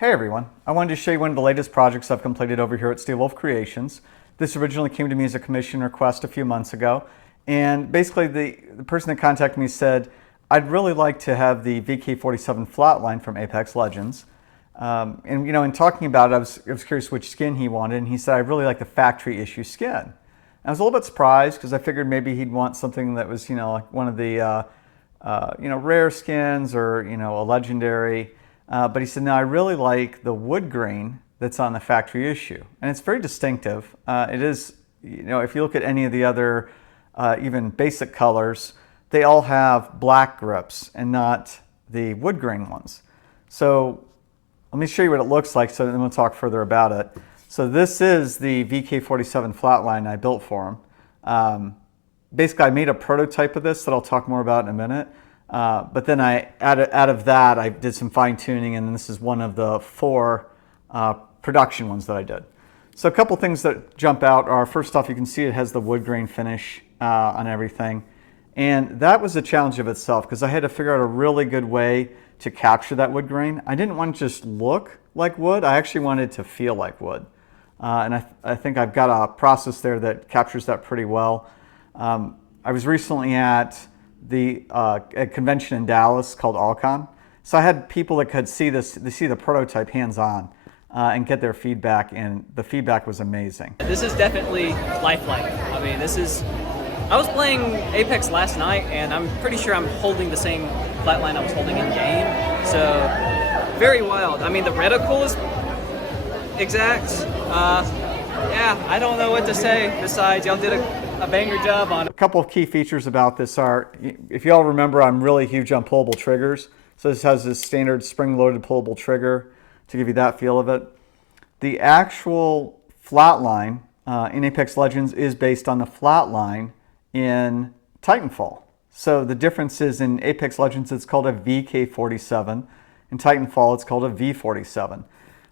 Hey everyone, I wanted to show you one of the latest projects I've completed over here at Steel Wolf Creations. This originally came to me as a commission request a few months ago, and basically the person that contacted me said, I'd really like to have the VK-47 Flatline from Apex Legends. In talking about it, I was curious which skin he wanted, and he said, I really like the factory issue skin. I was a little bit surprised because I figured maybe he'd want something that was, like one of the, rare skins or, a legendary. But he said, no, I really like the wood grain that's on the factory issue. And it's very distinctive. It is, if you look at any of the other, even basic colors, they all have black grips and not the wood grain ones. So let me show you what it looks like, so then we'll talk further about it. So this is the VK-47 Flatline I built for him. Basically, I made a prototype of this that I'll talk more about in a minute. But then out of that, I did some fine tuning, and this is one of the 4 production ones that I did. So a couple things that jump out are, first off, you can see it has the wood grain finish on everything. And that was a challenge of itself because I had to figure out a really good way to capture that wood grain. I didn't want to just look like wood. I actually wanted to feel like wood. And I think I've got a process there that captures that pretty well. I was recently at a convention in Dallas called Alcon. So I had people that could see this, they see the prototype hands-on and get their feedback, and the feedback was amazing. This is definitely lifelike. I mean, I was playing Apex last night, and I'm pretty sure I'm holding the same flatline I was holding in game. So, very wild. I mean, the reticle is exact. Yeah, I don't know what to say besides y'all did a banger job on it. A couple of key features about this are, if you all remember, I'm really huge on pullable triggers. So this has this standard spring-loaded pullable trigger to give you that feel of it. The actual flatline in Apex Legends is based on the flatline in Titanfall. So the difference is in Apex Legends it's called a VK-47. In Titanfall it's called a V-47.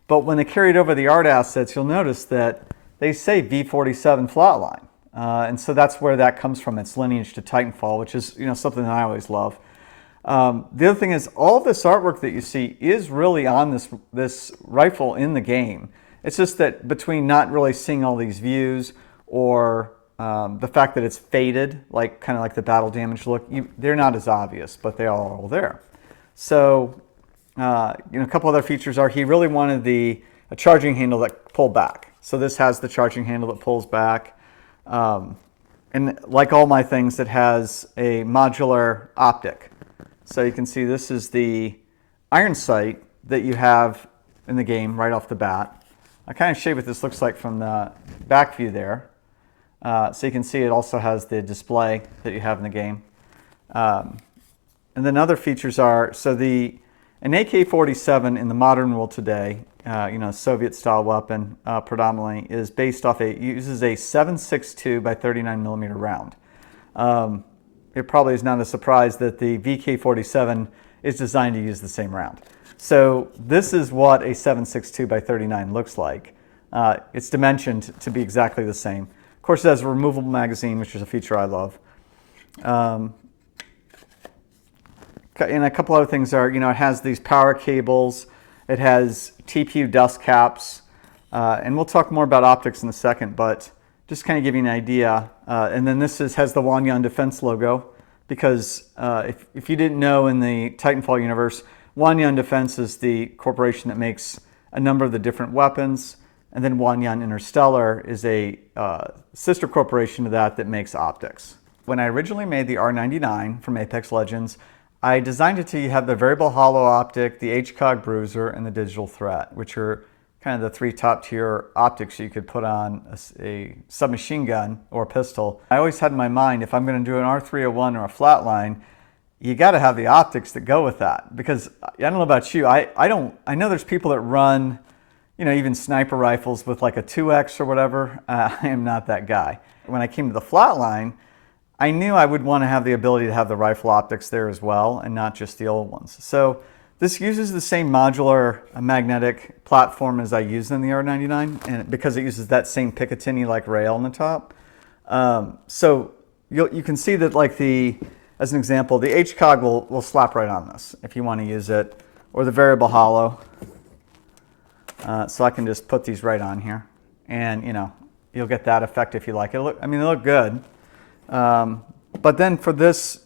But when they carried over the art assets, you'll notice that they say V-47 Flatline. And so that's where that comes from, its lineage to Titanfall, which is something that I always love. The other thing is all of this artwork that you see is really on this rifle in the game. It's just that between not really seeing all these views or the fact that it's faded, kind of like the battle damage look, they're not as obvious, but they are all there. So a couple other features are he really wanted a charging handle that pulled back. So this has the charging handle that pulls back. And like all my things, it has a modular optic. So you can see this is the iron sight that you have in the game right off the bat. I kind of show you what this looks like from the back view there. So you can see it also has the display that you have in the game. And then other features are, so an AK-47 in the modern world today, Soviet-style weapon predominantly, is based off uses a 7.62 by 39 millimeter round. It probably is not a surprise that the VK-47 is designed to use the same round. So this is what a 7.62 by 39 looks like. It's dimensioned to be exactly the same. Of course, it has a removable magazine, which is a feature I love. And a couple other things are, it has these power cables, it has TPU dust caps, and we'll talk more about optics in a second, but just kind of give you an idea. And then this has the Wanyan Defense logo, because if you didn't know, in the Titanfall universe, Wanyan Defense is the corporation that makes a number of the different weapons, and then Wanyan Interstellar is a sister corporation to that makes optics. When I originally made the R99 from Apex Legends, I designed it to have the variable hollow optic, the HCOG bruiser, and the digital threat, which are kind of the 3 top tier optics you could put on a submachine gun or pistol. I always had in my mind, if I'm going to do an R301 or a flatline, you got to have the optics that go with that. Because I don't know about you, I know there's people that run, even sniper rifles with like a 2X or whatever. I am not that guy. When I came to the flatline, I knew I would want to have the ability to have the rifle optics there as well, and not just the old ones. So this uses the same modular magnetic platform as I used in the R99, and because it uses that same Picatinny-like rail on the top. So you can see that, as an example, the HCOG will slap right on this if you want to use it, or the variable hollow. So I can just put these right on here, and you'll get that effect if you like it. I mean, they look good. But then for this,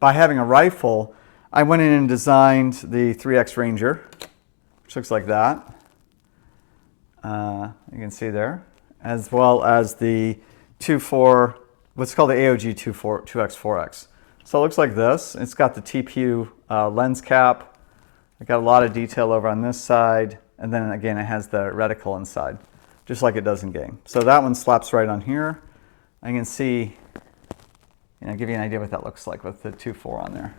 by having a rifle, I went in and designed the 3X Ranger, which looks like that. You can see there, as well as the 2.4, what's called the AOG 2X4X. So it looks like this. It's got the TPU lens cap. I've got a lot of detail over on this side, and then again it has the reticle inside, just like it does in game. So that one slaps right on here. I can see, give you an idea what that looks like with the 2.4 on there.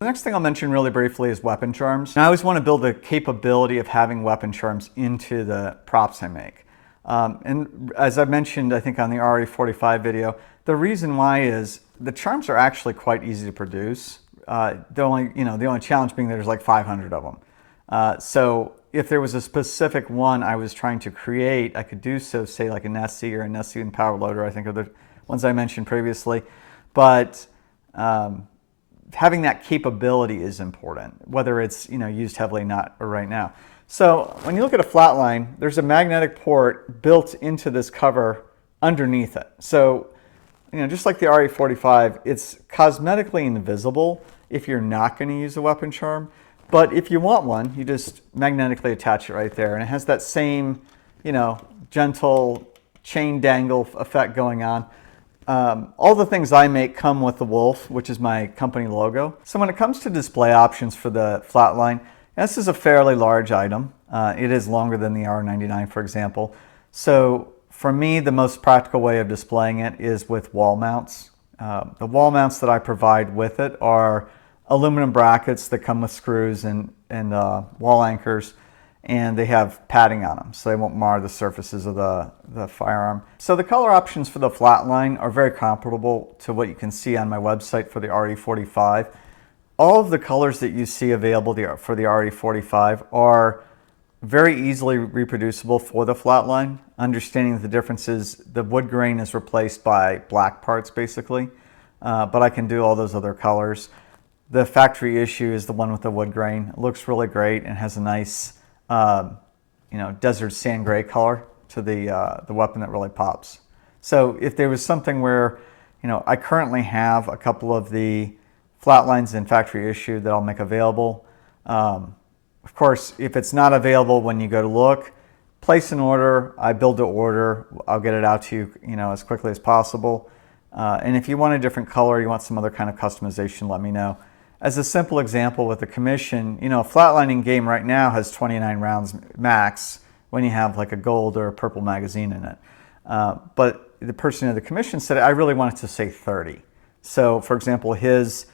The next thing I'll mention really briefly is weapon charms. And I always want to build the capability of having weapon charms into the props I make. And as I mentioned, I think on the RE45 video, the reason why is the charms are actually quite easy to produce. The only challenge being there's like 500 of them. So if there was a specific one I was trying to create, I could do so, say like a Nessie or a Nessie and Power Loader, I think are the ones I mentioned previously. But having that capability is important, whether it's used heavily or right now. So when you look at a Flatline, there's a magnetic port built into this cover underneath it. So just like the RE45, it's cosmetically invisible if you're not going to use a weapon charm. But if you want one, you just magnetically attach it right there, and it has that same gentle chain dangle effect going on. All the things I make come with the wolf, which is my company logo. So when it comes to display options for the Flatline, this is a fairly large item. It is longer than the R99, for example. So for me, the most practical way of displaying it is with wall mounts. The wall mounts that I provide with it are aluminum brackets that come with screws and wall anchors, and they have padding on them so they won't mar the surfaces of the firearm. So the color options for the Flatline are very comparable to what you can see on my website for the RE45. All of the colors that you see available for the RE45 are very easily reproducible for the Flatline, understanding that the difference is the wood grain is replaced by black parts basically, but I can do all those other colors. The factory issue is the one with the wood grain. It looks really great and has a nice desert sand gray color to the weapon that really pops. So if there was something where, I currently have a couple of the Flatlines in factory issue that I'll make available. Of course, if it's not available when you go to look, place an order. I build the order. I'll get it out to you, as quickly as possible. And if you want a different color, you want some other kind of customization, let me know. As a simple example with the commission, Flatline in game right now has 29 rounds max when you have like a gold or a purple magazine in it. But the person at the commission said, I really want it to say 30. So for example, his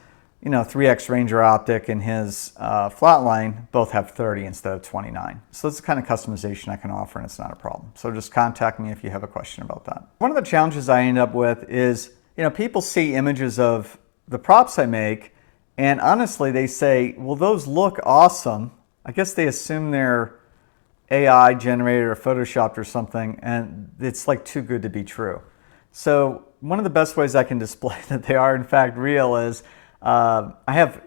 3X Ranger optic and his Flatline both have 30 instead of 29. So that's the kind of customization I can offer, and it's not a problem. So just contact me if you have a question about that. One of the challenges I end up with is, people see images of the props I make, and honestly, they say, well, those look awesome. I guess they assume they're AI generated or photoshopped or something, and it's like too good to be true. So one of the best ways I can display that they are in fact real is I have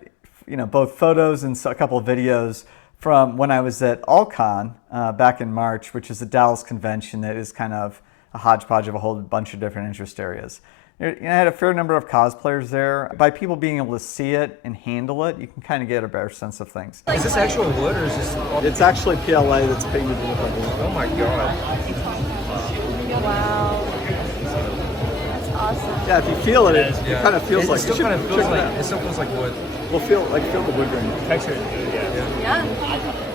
both photos and a couple of videos from when I was at Alcon back in March, which is a Dallas convention that is kind of a hodgepodge of a whole bunch of different interest areas. I had a fair number of cosplayers there. By people being able to see it and handle it, you can kind of get a better sense of things. Is this actual wood or is this... It's actually PLA that's painted to look like wood. Oh my god. Wow. That's awesome. Yeah, if you feel it, it kind of feels like... It still kind of feels like... It still feels like wood. Well, feel the wood grain. Texture is good, yeah. Yeah.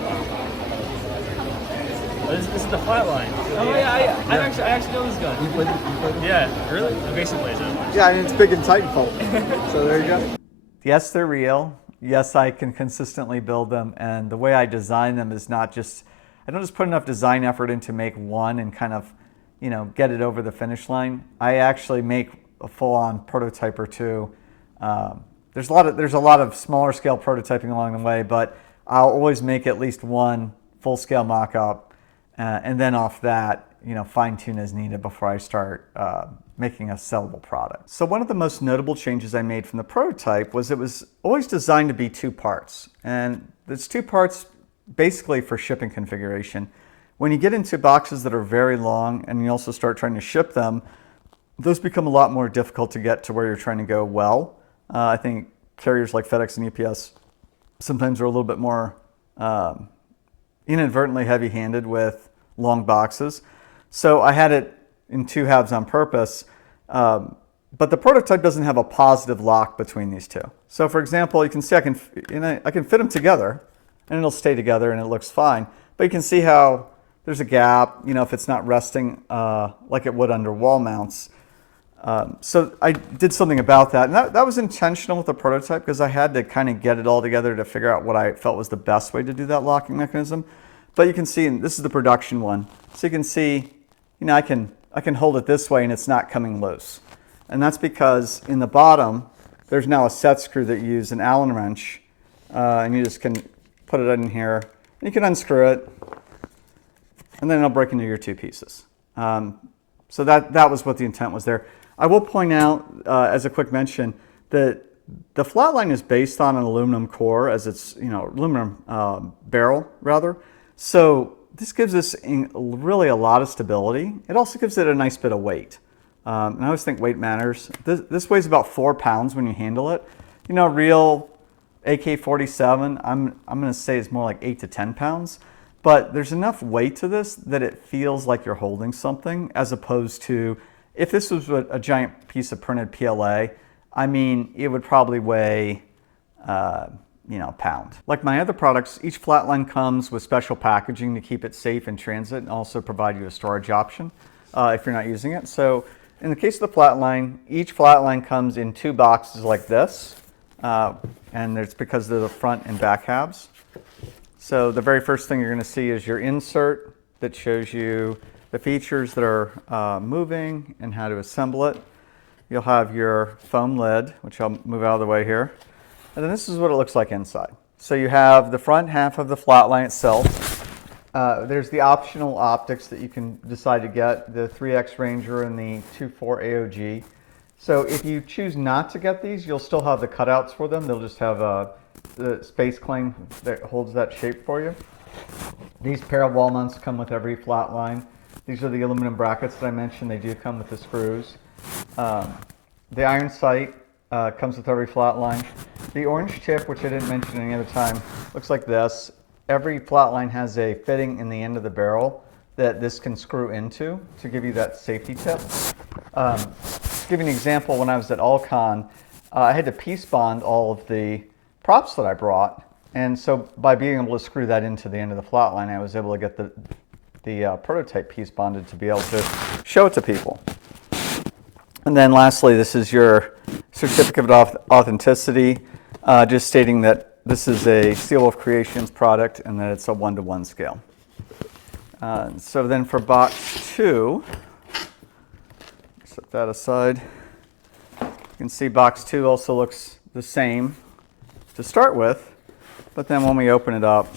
This is the Flatline. Oh yeah, I actually know this gun. You played it? Yeah, really? I basically plays it. Yeah, and it's big in Titanfall. So there you go. Yes, they're real. Yes, I can consistently build them, and the way I design them is not just... I don't just put enough design effort in to make one and kind of, get it over the finish line. I actually make a full-on prototype or two. There's a lot of smaller scale prototyping along the way, but I'll always make at least one full-scale mock-up. And then off that, fine tune as needed before I start making a sellable product. So one of the most notable changes I made from the prototype was it was always designed to be two parts. And it's two parts basically for shipping configuration. When you get into boxes that are very long and you also start trying to ship them, those become a lot more difficult to get to where you're trying to go well. I think carriers like FedEx and UPS sometimes are a little bit more inadvertently heavy-handed with long boxes. So I had it in 2 halves on purpose, but the prototype doesn't have a positive lock between these two. So for example, you can see I can fit them together and it'll stay together and it looks fine. But you can see how there's a gap, if it's not resting like it would under wall mounts. So I did something about that, and that was intentional with the prototype because I had to kind of get it all together to figure out what I felt was the best way to do that locking mechanism. But you can see, and this is the production one, so you can see, I can hold it this way and it's not coming loose. And that's because in the bottom, there's now a set screw that you use an Allen wrench, and you just can put it in here, and you can unscrew it, and then it'll break into your 2 pieces. So that was what the intent was there. I will point out, as a quick mention, that the Flatline is based on an aluminum core, as it's aluminum barrel rather. So this gives us really a lot of stability. It also gives it a nice bit of weight. And I always think weight matters. This weighs about 4 pounds when you handle it. Real AK-47, I'm going to say it's more like 8 to 10 pounds. But there's enough weight to this that it feels like you're holding something, as opposed to if this was a giant piece of printed PLA, it would probably weigh, a pound. Like my other products, each Flatline comes with special packaging to keep it safe in transit and also provide you a storage option if you're not using it. So in the case of the Flatline, each Flatline comes in 2 boxes like this, and it's because they're the front and back halves. So the very first thing you're going to see is your insert that shows you the features that are moving and how to assemble it. You'll have your foam lid, which I'll move out of the way here. And then this is what it looks like inside. So you have the front half of the Flatline itself. There's the optional optics that you can decide to get, the 3X Ranger and the 2.4 AOG. So if you choose not to get these, you'll still have the cutouts for them. They'll just have the space claim that holds that shape for you. These pair of wall mounts come with every Flatline. These are the aluminum brackets that I mentioned. They do come with the screws. The iron sight comes with every Flatline. The orange tip, which I didn't mention any other time, looks like this. Every Flatline has a fitting in the end of the barrel that this can screw into to give you that safety tip. To give you an example, when I was at Alcon, I had to piece bond all of the props that I brought. And so by being able to screw that into the end of the Flatline, I was able to get the prototype piece bonded to be able to show it to people. And then lastly, this is your certificate of authenticity, just stating that this is a Steelwolf Creations product and that it's a 1-to-1 scale. So then for box 2, set that aside. You can see box 2 also looks the same to start with, but then when we open it up,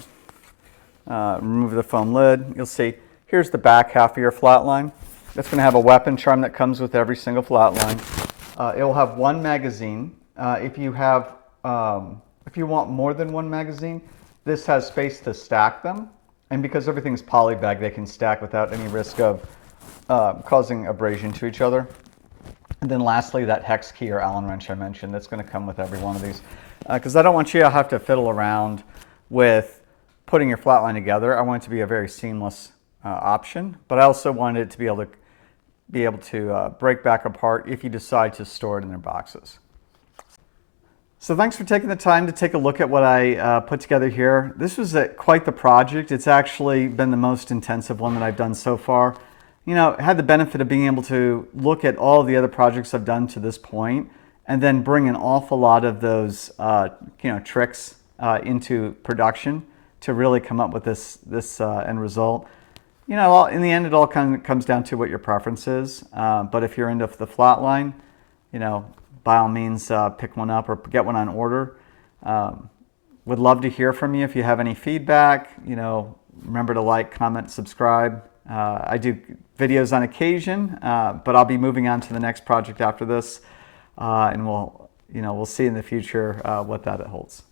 remove the foam lid, you'll see here's the back half of your Flatline. It's going to have a weapon charm that comes with every single Flatline. It will have 1 magazine. If you want more than 1 magazine, this has space to stack them. And because everything's polybag, they can stack without any risk of causing abrasion to each other. And then lastly, that hex key or Allen wrench I mentioned, that's going to come with every one of these. Because I don't want you to have to fiddle around with putting your Flatline together. I want it to be a very seamless option, but I also wanted it to be able to break back apart if you decide to store it in their boxes. So thanks for taking the time to take a look at what I put together here. This was quite the project. It's actually been the most intensive one that I've done so far. I had the benefit of being able to look at all the other projects I've done to this point and then bring an awful lot of those tricks into production to really come up with this end result. In the end, it all kind of comes down to what your preference is. But if you're into the Flatline, by all means, pick one up or get one on order. Would love to hear from you if you have any feedback. Remember to like, comment, subscribe. I do videos on occasion, but I'll be moving on to the next project after this, and we'll see in the future what that holds.